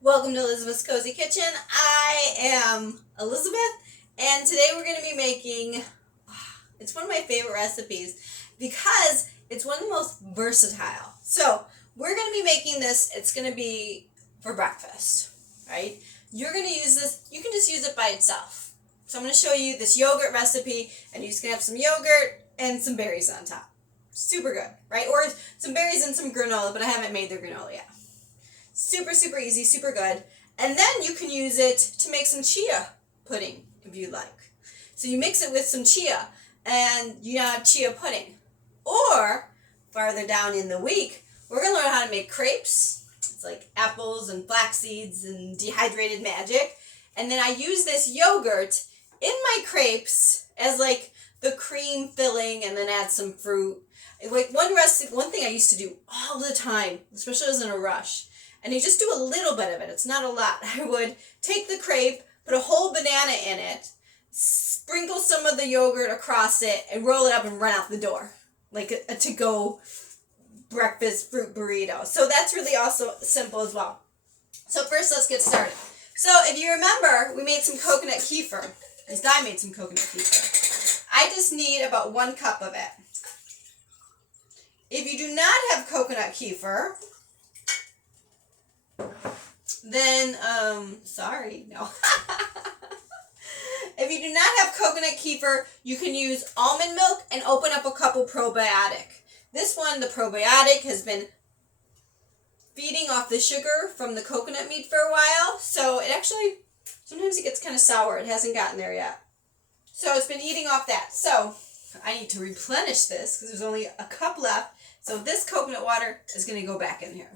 Welcome to Elizabeth's Cozy Kitchen. I am Elizabeth, and today we're going to be making, it's one of my favorite recipes because it's one of the most versatile. So we're going to be making this, it's going to be for breakfast, right? You're going to use this, you can just use it by itself. So I'm going to show you this yogurt recipe, and you're just going to have some yogurt and some berries on top. Super good, right? Or some berries and some granola, but I haven't made the granola yet. Super, super easy, super good. And then you can use it to make some chia pudding if you like. So you mix it with some chia and you have chia pudding. Or, farther down in the week, we're going to learn how to make crepes. It's like apples and flax seeds and dehydrated magic. And then I use this yogurt in my crepes as like the cream filling, and then add some fruit. Like one thing I used to do all the time, especially when I was in a rush, and you just do a little bit of it. It's not a lot. I would take the crepe, put a whole banana in it, sprinkle some of the yogurt across it, and roll it up and run out the door. Like a to-go breakfast fruit burrito. So that's really also simple as well. So first, let's get started. So if you remember, we made some coconut kefir. At least I made some coconut kefir. I just need about 1 cup of it. If you do not have coconut kefir, then, sorry, no. If you do not have coconut kefir, you can use almond milk and open up a couple probiotic. This one, the probiotic, has been feeding off the sugar from the coconut meat for a while, so it actually, sometimes it gets kind of sour. It hasn't gotten there yet. So it's been eating off that. So I need to replenish this because there's only a cup left. So this coconut water is going to go back in here.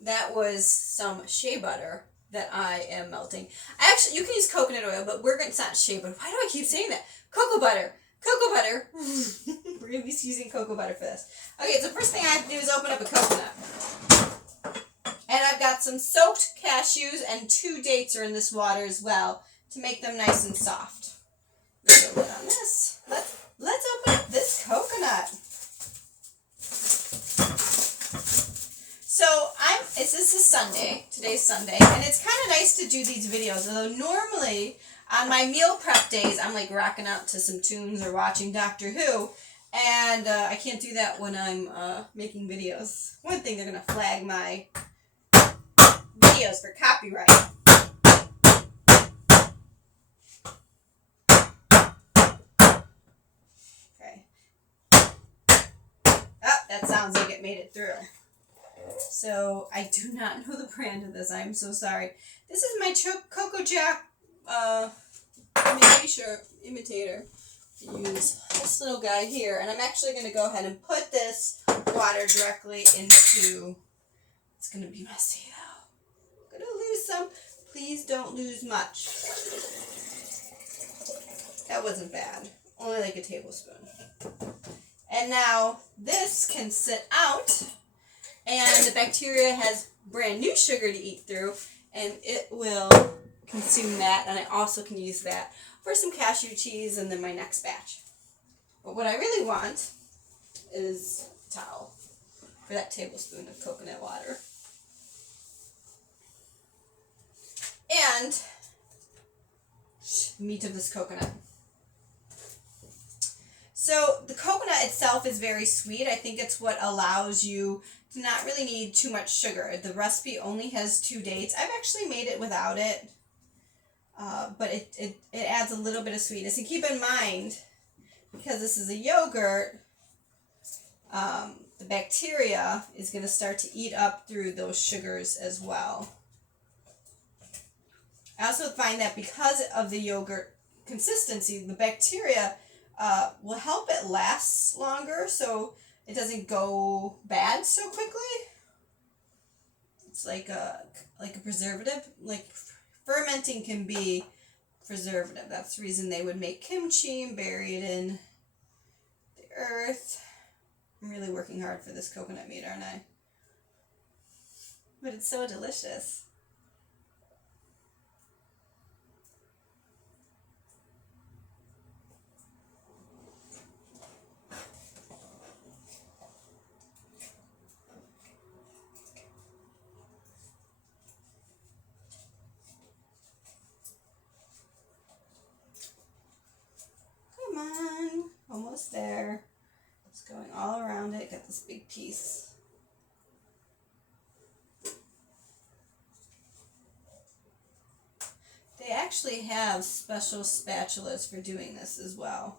That was some shea butter that I am melting. You can use coconut oil, but it's not shea butter. Why do I keep saying that? Cocoa butter. Cocoa butter. We're going to be using cocoa butter for this. Okay, so first thing I have to do is open up a coconut. And I've got some soaked cashews, and 2 dates are in this water as well to make them nice and soft. Let's go on this. Let's open up this coconut. So this is Sunday. Today's Sunday, and it's kind of nice to do these videos. Although normally on my meal prep days, I'm like rocking out to some tunes or watching Doctor Who, and I can't do that when I'm making videos. One thing, they're gonna flag my videos for copyright. Okay. Oh, that sounds like it made it through. So I do not know the brand of this. I'm so sorry. This is my Cocoa Jack imitator. Use this little guy here, and I'm actually going to go ahead and put this water directly into. It's going to be messy though. I'm going to lose some. Please don't lose much. That wasn't bad. Only like a tablespoon. And now this can sit out. And the bacteria has brand new sugar to eat through, and it will consume that, and I also can use that for some cashew cheese and then my next batch. But what I really want is a towel for that tablespoon of coconut water. And meat of this coconut. So the coconut itself is very sweet. I think it's what allows you to not really need too much sugar. The recipe only has 2 dates. I've actually made it without it, but it adds a little bit of sweetness. And keep in mind, because this is a yogurt, the bacteria is going to start to eat up through those sugars as well. I also find that because of the yogurt consistency, the bacteria will help it last longer, so it doesn't go bad so quickly. It's like a preservative. Like fermenting can be preservative. That's the reason they would make kimchi and bury it in the earth. I'm really working hard for this coconut meat, aren't I? But it's so delicious. almost there. It's going all around it. Got this big piece. They actually have special spatulas for doing this as well.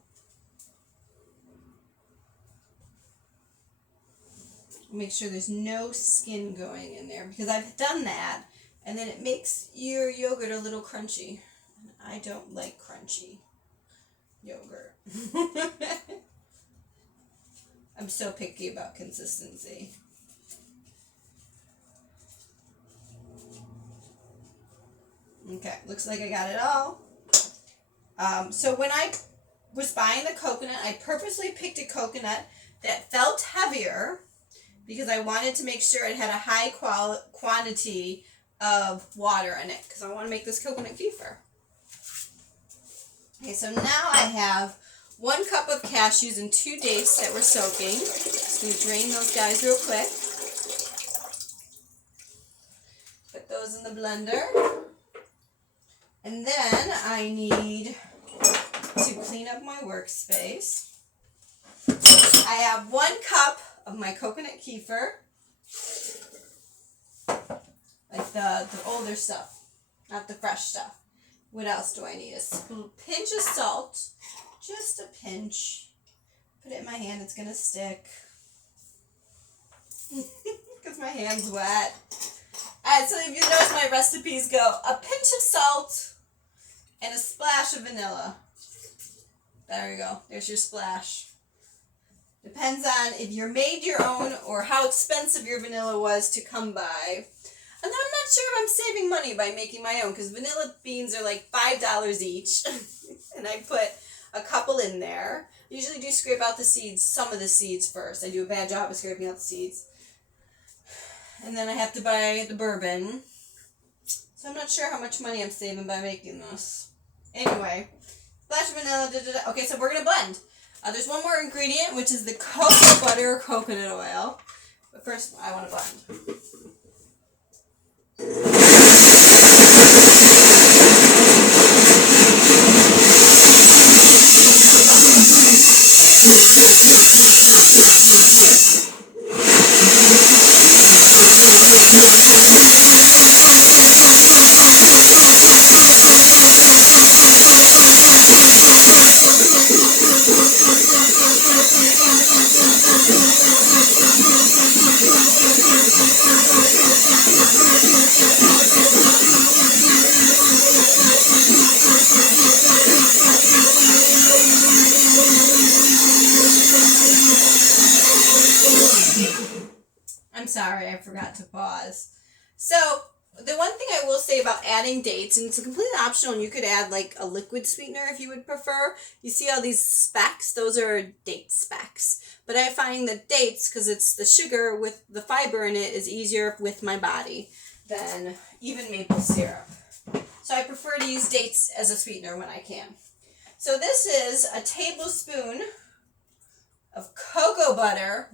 Make sure there's no skin going in there because I've done that and then it makes your yogurt a little crunchy. I don't like crunchy yogurt. I'm so picky about consistency. Okay, looks like I got it all. So when I was buying the coconut, I purposely picked a coconut that felt heavier because I wanted to make sure it had a high quantity of water in it because I want to make this coconut kefir. Okay, so now I have 1 cup of cashews and 2 dates that we're soaking. Just going to drain those guys real quick. Put those in the blender. And then I need to clean up my workspace. I have 1 cup of my coconut kefir. Like the older stuff, not the fresh stuff. What else do I need? A pinch of salt. Just a pinch. Put it in my hand, it's going to stick. Because my hand's wet. Alright, so if you notice my recipes go a pinch of salt and a splash of vanilla. There you go. There's your splash. Depends on if you made your own or how expensive your vanilla was to come by. And I'm not sure if I'm saving money by making my own because vanilla beans are like $5 each. And I put a couple in there. I usually do scrape out the seeds, some of the seeds first. I do a bad job of scraping out the seeds. And then I have to buy the bourbon. So I'm not sure how much money I'm saving by making this. Anyway, splash of vanilla. Okay, so we're going to blend. There's one more ingredient, which is the cocoa butter or coconut oil. But first, I want to blend. I'm sorry, I forgot to pause. So, the one thing I will say about adding dates, and it's completely optional, and you could add like a liquid sweetener if you would prefer. You see all these specks? Those are date specks. But I find that dates, because it's the sugar with the fiber in it, is easier with my body than even maple syrup. So I prefer to use dates as a sweetener when I can. So this is a tablespoon of cocoa butter.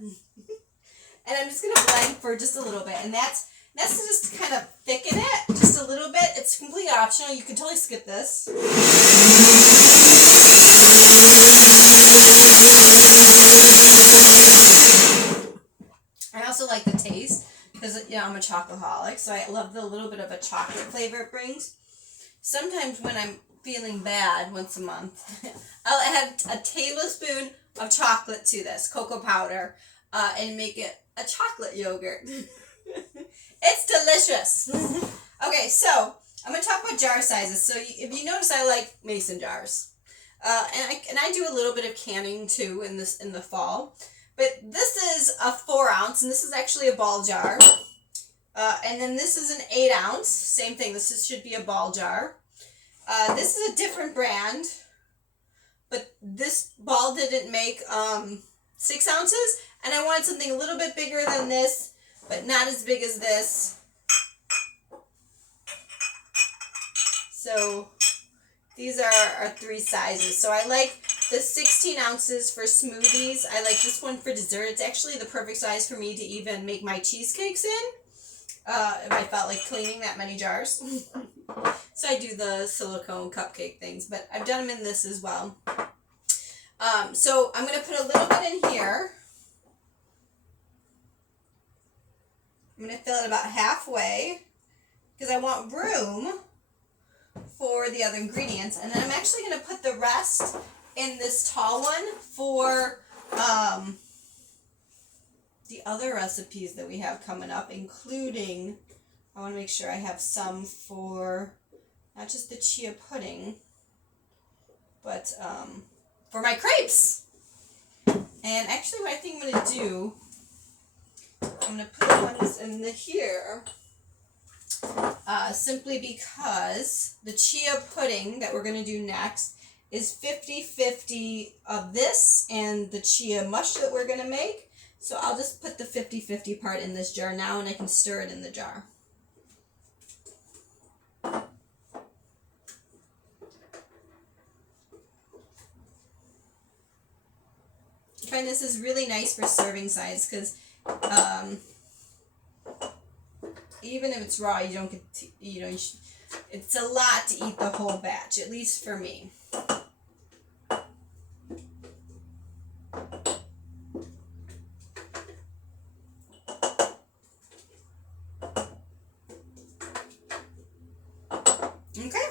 And I'm just going to blend for just a little bit. And that's to just kind of thicken it just a little bit. It's completely optional. You can totally skip this. I also like the taste because, you know, I'm a chocoholic. So I love the little bit of a chocolate flavor it brings. Sometimes when I'm feeling bad once a month, I'll add a tablespoon of chocolate to this, cocoa powder, and make it a chocolate yogurt. It's delicious. Okay, so I'm going to talk about jar sizes. So if you notice, I like mason jars. And I do a little bit of canning too in the fall. But this is a 4 ounce, and this is actually a ball jar. And then this is an 8 ounce. Same thing. Should be a ball jar. This is a different brand, but this ball didn't make 6 ounces, and I wanted something a little bit bigger than this, but not as big as this. So these are our 3 sizes. So I like the 16 ounces for smoothies. I like this one for dessert. It's actually the perfect size for me to even make my cheesecakes in. If I felt like cleaning that many jars. So I do the silicone cupcake things, but I've done them in this as well. So I'm going to put a little bit in here. I'm going to fill it about halfway because I want room for the other ingredients. And then I'm actually going to put the rest in this tall one for the other recipes that we have coming up, including, I want to make sure I have some for not just the chia pudding, but for my crepes. And actually what I think I'm going to do, I'm going to put ones in here simply because the chia pudding that we're going to do next is 50-50 of this and the chia mush that we're going to make. So I'll just put the 50-50 part in this jar now and I can stir it in the jar. I find this is really nice for serving size because even if it's raw, you don't get to, it's a lot to eat the whole batch, at least for me. Okay,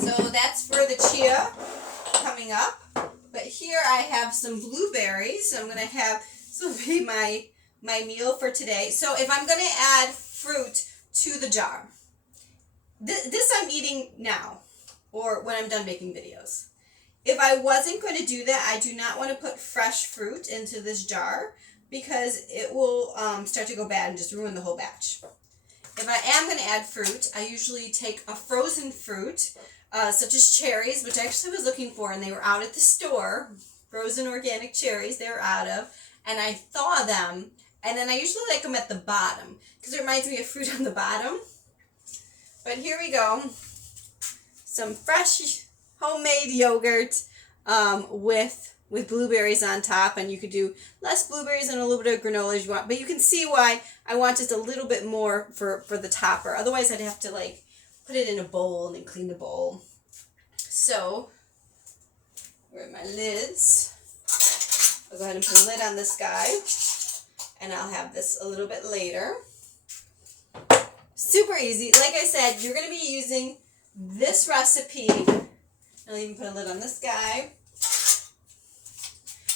so that's for the chia coming up. But here I have some blueberries. So I'm going to have, this will be my meal for today. So if I'm going to add fruit to the jar, this I'm eating now or when I'm done making videos. If I wasn't going to do that, I do not want to put fresh fruit into this jar because it will start to go bad and just ruin the whole batch. If I am going to add fruit, I usually take a frozen fruit, such as cherries, which I actually was looking for, and they were out at the store. Frozen organic cherries they were out of. And I thaw them, and then I usually like them at the bottom, because it reminds me of fruit on the bottom. But here we go. Some fresh homemade yogurt with blueberries on top, and you could do less blueberries and a little bit of granola if you want, but you can see why I want just a little bit more for the topper. Otherwise I'd have to like put it in a bowl and then clean the bowl. So where are my lids? I'll go ahead and put a lid on this guy, and I'll have this a little bit later. Super easy. Like I said, you're going to be using this recipe. I'll even put a lid on this guy.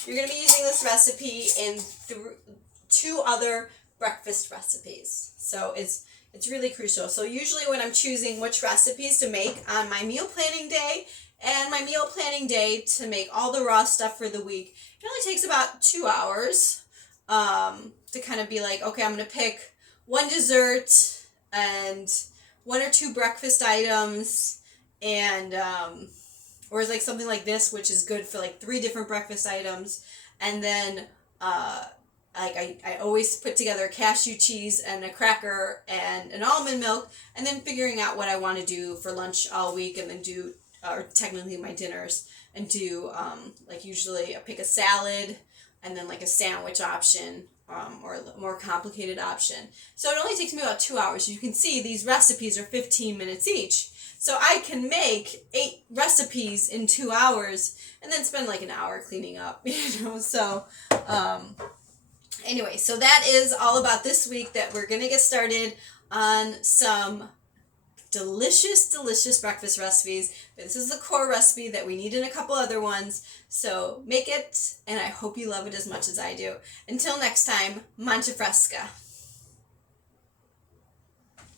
You're going to be using this recipe in 2 other breakfast recipes. So it's really crucial. So usually when I'm choosing which recipes to make on my meal planning day and my meal planning day to make all the raw stuff for the week, it only takes about 2 hours to kind of be like, okay, I'm going to pick one dessert and 1 or 2 breakfast items, and or it's like something like this, which is good for like 3 different breakfast items. And then like I always put together cashew cheese and a cracker and an almond milk, and then figuring out what I want to do for lunch all week, and then do, or technically my dinners, and do like usually I pick a salad and then like a sandwich option, or a more complicated option. So it only takes me about 2 hours. You can see these recipes are 15 minutes each. So I can make 8 recipes in 2 hours and then spend like an hour cleaning up, So anyway, so that is all about this week, that we're going to get started on some delicious, delicious breakfast recipes. This is the core recipe that we need in a couple other ones. So make it, and I hope you love it as much as I do. Until next time, mangia fresca.